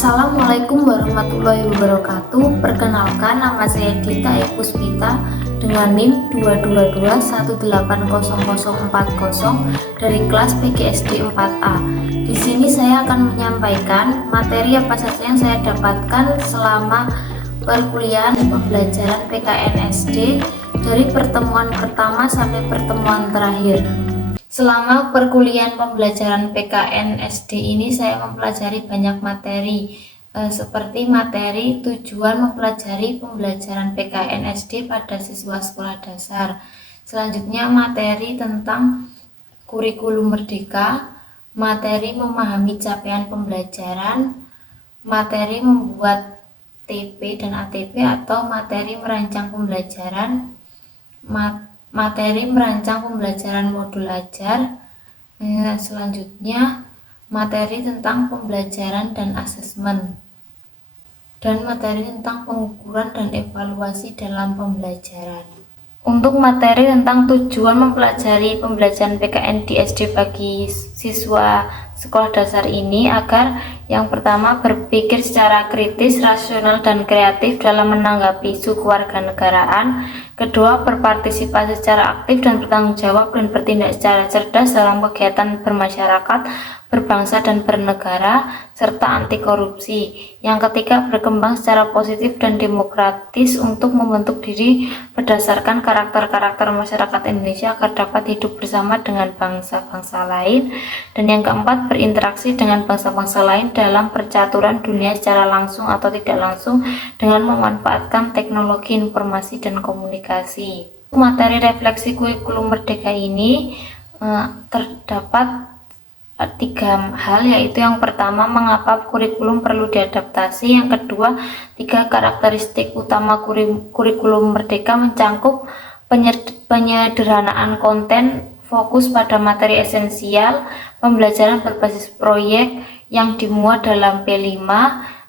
Assalamualaikum warahmatullahi wabarakatuh. Perkenalkan, nama saya Dita Puspita dengan NIM 222180040 dari kelas PGSD 4A. Di sini saya akan menyampaikan materi apa saja yang saya dapatkan selama perkuliahan pembelajaran PKN SD dari pertemuan pertama sampai pertemuan terakhir. Selama perkuliahan pembelajaran PKN SD ini saya mempelajari banyak materi seperti materi tujuan mempelajari pembelajaran PKN SD pada siswa sekolah dasar. Selanjutnya materi tentang kurikulum merdeka, materi memahami capaian pembelajaran, materi membuat TP dan ATP atau materi merancang pembelajaran, materi merancang pembelajaran modul ajar. Selanjutnya materi tentang pembelajaran dan asesmen, dan materi tentang pengukuran dan evaluasi dalam pembelajaran. Untuk materi tentang tujuan mempelajari pembelajaran PKN di SD bagi siswa sekolah dasar ini agar yang pertama berpikir secara kritis, rasional, dan kreatif dalam menanggapi isu kewarganegaraan. Kedua, berpartisipasi secara aktif dan bertanggung jawab dan bertindak secara cerdas dalam kegiatan bermasyarakat, berbangsa, dan bernegara, serta anti korupsi. Yang ketiga, berkembang secara positif dan demokratis untuk membentuk diri berdasarkan karakter-karakter masyarakat Indonesia agar dapat hidup bersama dengan bangsa-bangsa lain. Dan yang keempat, berinteraksi dengan bangsa-bangsa lain dalam percaturan dunia secara langsung atau tidak langsung dengan memanfaatkan teknologi informasi dan komunikasi. Materi refleksi kurikulum merdeka ini terdapat tiga hal, yaitu yang pertama, mengapa kurikulum perlu diadaptasi. Yang kedua, tiga karakteristik utama kurikulum merdeka mencangkup penyederhanaan konten, fokus pada materi esensial, pembelajaran berbasis proyek yang dimuat dalam P5,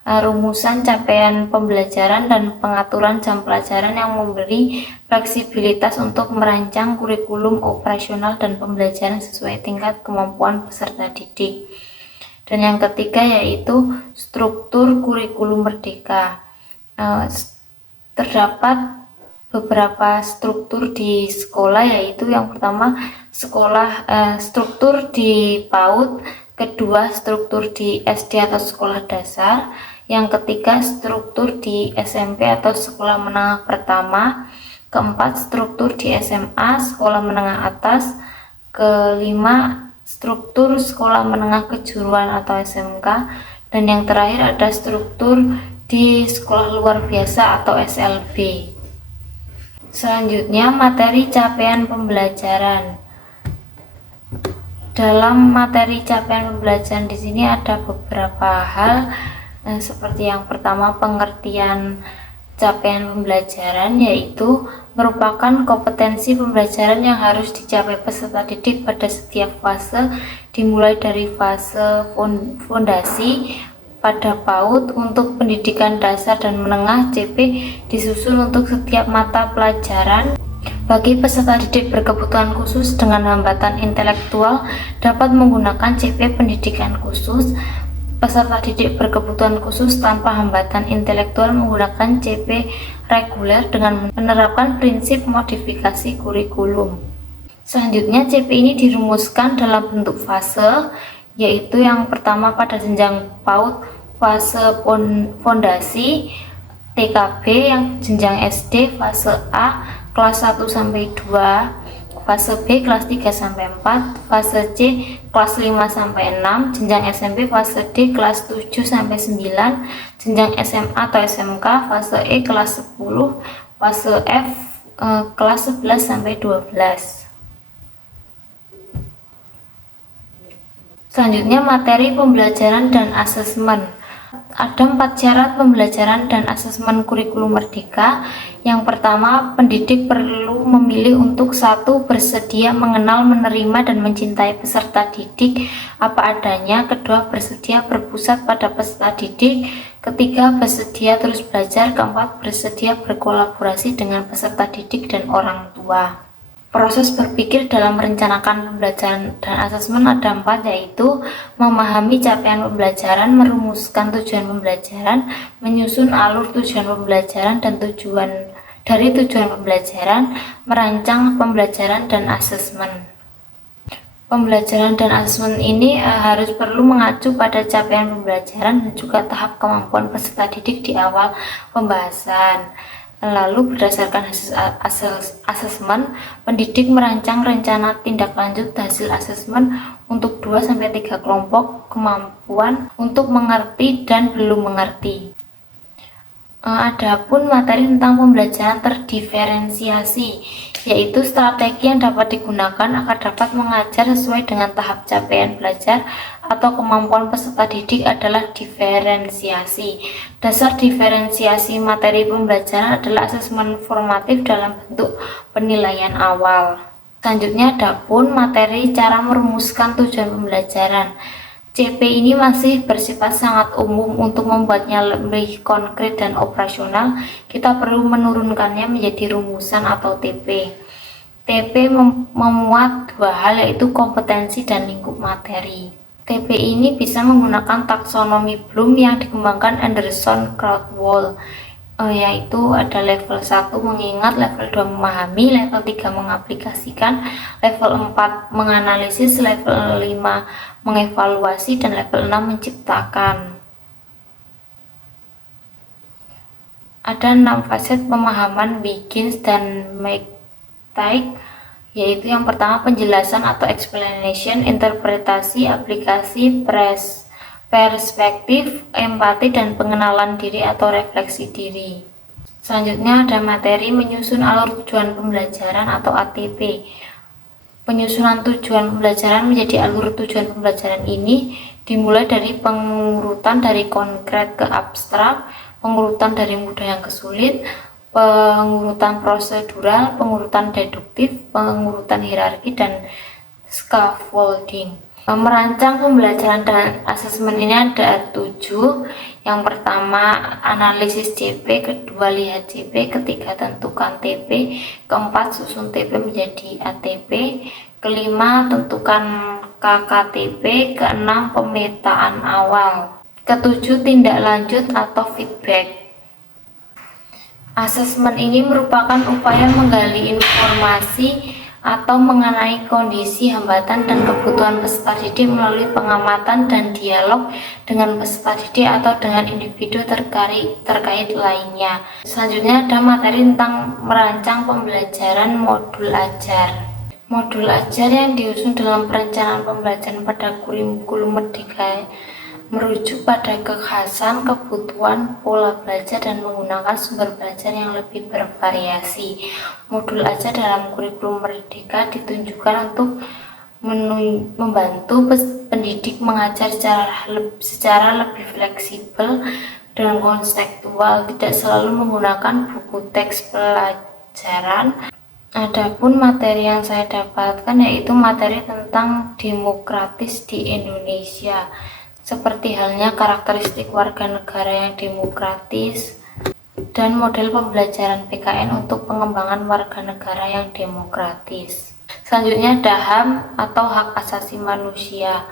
rumusan capaian pembelajaran, dan pengaturan jam pelajaran yang memberi fleksibilitas untuk merancang kurikulum operasional dan pembelajaran sesuai tingkat kemampuan peserta didik. Dan yang ketiga yaitu struktur kurikulum merdeka. Terdapat beberapa struktur di sekolah, yaitu yang pertama struktur di PAUD, kedua struktur di SD atau sekolah dasar, yang ketiga struktur di SMP atau sekolah menengah pertama, keempat struktur di SMA sekolah menengah atas, kelima struktur sekolah menengah kejuruan atau SMK, dan yang terakhir ada struktur di sekolah luar biasa atau SLB. Selanjutnya materi capaian pembelajaran. Dalam materi capaian pembelajaran di sini ada beberapa hal, seperti yang pertama, pengertian capaian pembelajaran, yaitu merupakan kompetensi pembelajaran yang harus dicapai peserta didik pada setiap fase, dimulai dari fase fondasi pada PAUD untuk pendidikan dasar dan menengah, CP disusun untuk setiap mata pelajaran. Bagi peserta didik berkebutuhan khusus dengan hambatan intelektual dapat menggunakan CP pendidikan khusus. Peserta didik berkebutuhan khusus tanpa hambatan intelektual menggunakan CP reguler dengan menerapkan prinsip modifikasi kurikulum. Selanjutnya CP ini dirumuskan dalam bentuk fase, yaitu yang pertama pada jenjang PAUD fase fondasi, TKB yang jenjang SD fase A kelas 1 sampai 2, fase B kelas 3 sampai 4, fase C kelas 5 sampai 6, jenjang SMP fase D kelas 7 sampai 9, jenjang SMA atau SMK fase E kelas 10, fase F kelas 11 sampai 12. Selanjutnya materi pembelajaran dan asesmen. Ada 4 syarat pembelajaran dan asesmen kurikulum merdeka. Yang pertama, pendidik perlu memilih untuk satu, bersedia mengenal, menerima, dan mencintai peserta didik apa adanya. Kedua, bersedia berpusat pada peserta didik. Ketiga, bersedia terus belajar. Keempat, bersedia berkolaborasi dengan peserta didik dan orang tua. Proses berpikir dalam merencanakan pembelajaran dan asesmen ada 4, yaitu memahami capaian pembelajaran, merumuskan tujuan pembelajaran, menyusun alur tujuan pembelajaran dan tujuan pembelajaran, merancang pembelajaran dan asesmen. Pembelajaran dan asesmen ini harus perlu mengacu pada capaian pembelajaran dan juga tahap kemampuan peserta didik di awal pembahasan. Lalu berdasarkan hasil asesmen, pendidik merancang rencana tindak lanjut hasil asesmen untuk 2-3 kelompok kemampuan untuk mengerti dan belum mengerti. Adapun materi tentang pembelajaran terdiferensiasi, yaitu strategi yang dapat digunakan agar dapat mengajar sesuai dengan tahap capaian belajar atau kemampuan peserta didik adalah diferensiasi. Dasar diferensiasi materi pembelajaran adalah asesmen formatif dalam bentuk penilaian awal. Selanjutnya adapun materi cara merumuskan tujuan pembelajaran. CP ini masih bersifat sangat umum. Untuk membuatnya lebih konkret dan operasional, kita perlu menurunkannya menjadi rumusan atau TP. TP memuat 2 hal, yaitu kompetensi dan lingkup materi. TP ini bisa menggunakan taksonomi Bloom yang dikembangkan Anderson Krathwohl, yaitu ada level 1 mengingat, level 2 memahami, level 3 mengaplikasikan, level 4 menganalisis, level 5 mengevaluasi, dan level 6 menciptakan. Ada 6 faset pemahaman Wiggins dan McTighe, yaitu yang pertama penjelasan atau explanation, interpretasi, aplikasi, perspektif, empati, dan pengenalan diri atau refleksi diri. Selanjutnya ada materi menyusun alur tujuan pembelajaran atau ATP. Penyusunan tujuan pembelajaran menjadi alur tujuan pembelajaran ini dimulai dari pengurutan dari konkret ke abstrak, pengurutan dari mudah yang ke sulit, pengurutan prosedural, pengurutan deduktif, pengurutan hierarki, dan scaffolding. Merancang pembelajaran dan asesmen ini ada 7. Yang pertama analisis CP, kedua lihat CP, ketiga tentukan TP, keempat susun TP menjadi ATP, kelima tentukan KKTP, keenam pemetaan awal, ketujuh tindak lanjut atau feedback. Asesmen ini merupakan upaya menggali informasi atau mengenai kondisi, hambatan, dan kebutuhan peserta didik melalui pengamatan dan dialog dengan peserta didik atau dengan individu terkait lainnya. Selanjutnya ada materi tentang merancang pembelajaran modul ajar. Modul ajar yang diusung dalam perencanaan pembelajaran pada kurikulum Merdeka merujuk pada kekhasan, kebutuhan, pola belajar, dan menggunakan sumber belajar yang lebih bervariasi. Modul ajar dalam kurikulum Merdeka ditunjukkan untuk membantu pendidik mengajar secara lebih fleksibel dan konseptual, tidak selalu menggunakan buku teks pelajaran. Adapun materi yang saya dapatkan yaitu materi tentang demokratis di Indonesia, seperti halnya karakteristik warga negara yang demokratis dan model pembelajaran PKN untuk pengembangan warga negara yang demokratis. Selanjutnya ada HAM atau hak asasi manusia.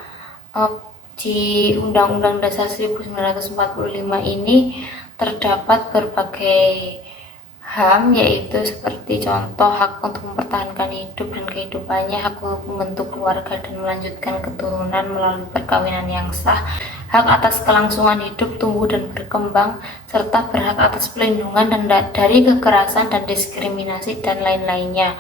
Di Undang-Undang Dasar 1945 ini terdapat berbagai HAM, yaitu seperti contoh hak untuk mempertahankan hidup dan kehidupannya, hak untuk membentuk keluarga dan melanjutkan keturunan melalui perkawinan yang sah, hak atas kelangsungan hidup, tumbuh dan berkembang, serta berhak atas pelindungan dan dari kekerasan dan diskriminasi dan lain-lainnya.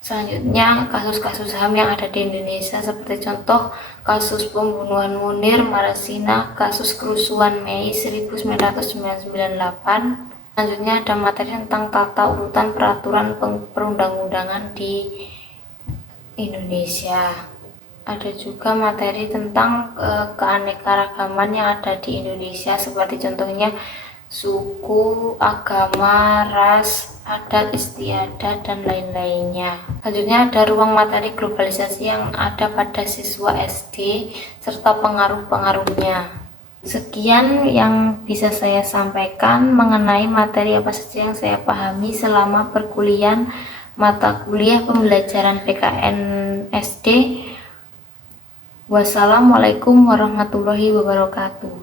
Selanjutnya kasus-kasus HAM yang ada di Indonesia seperti contoh kasus pembunuhan Munir Marasina, kasus kerusuhan Mei 1998. Selanjutnya ada materi tentang tata urutan peraturan perundang-undangan di Indonesia. Ada juga materi tentang keanekaragaman yang ada di Indonesia, seperti contohnya suku, agama, ras, adat istiadat, dan lain-lainnya. Selanjutnya ada ruang materi globalisasi yang ada pada siswa SD serta pengaruh-pengaruhnya. Sekian yang bisa saya sampaikan mengenai materi apa saja yang saya pahami selama perkuliahan mata kuliah pembelajaran PKN SD. Wassalamualaikum warahmatullahi wabarakatuh.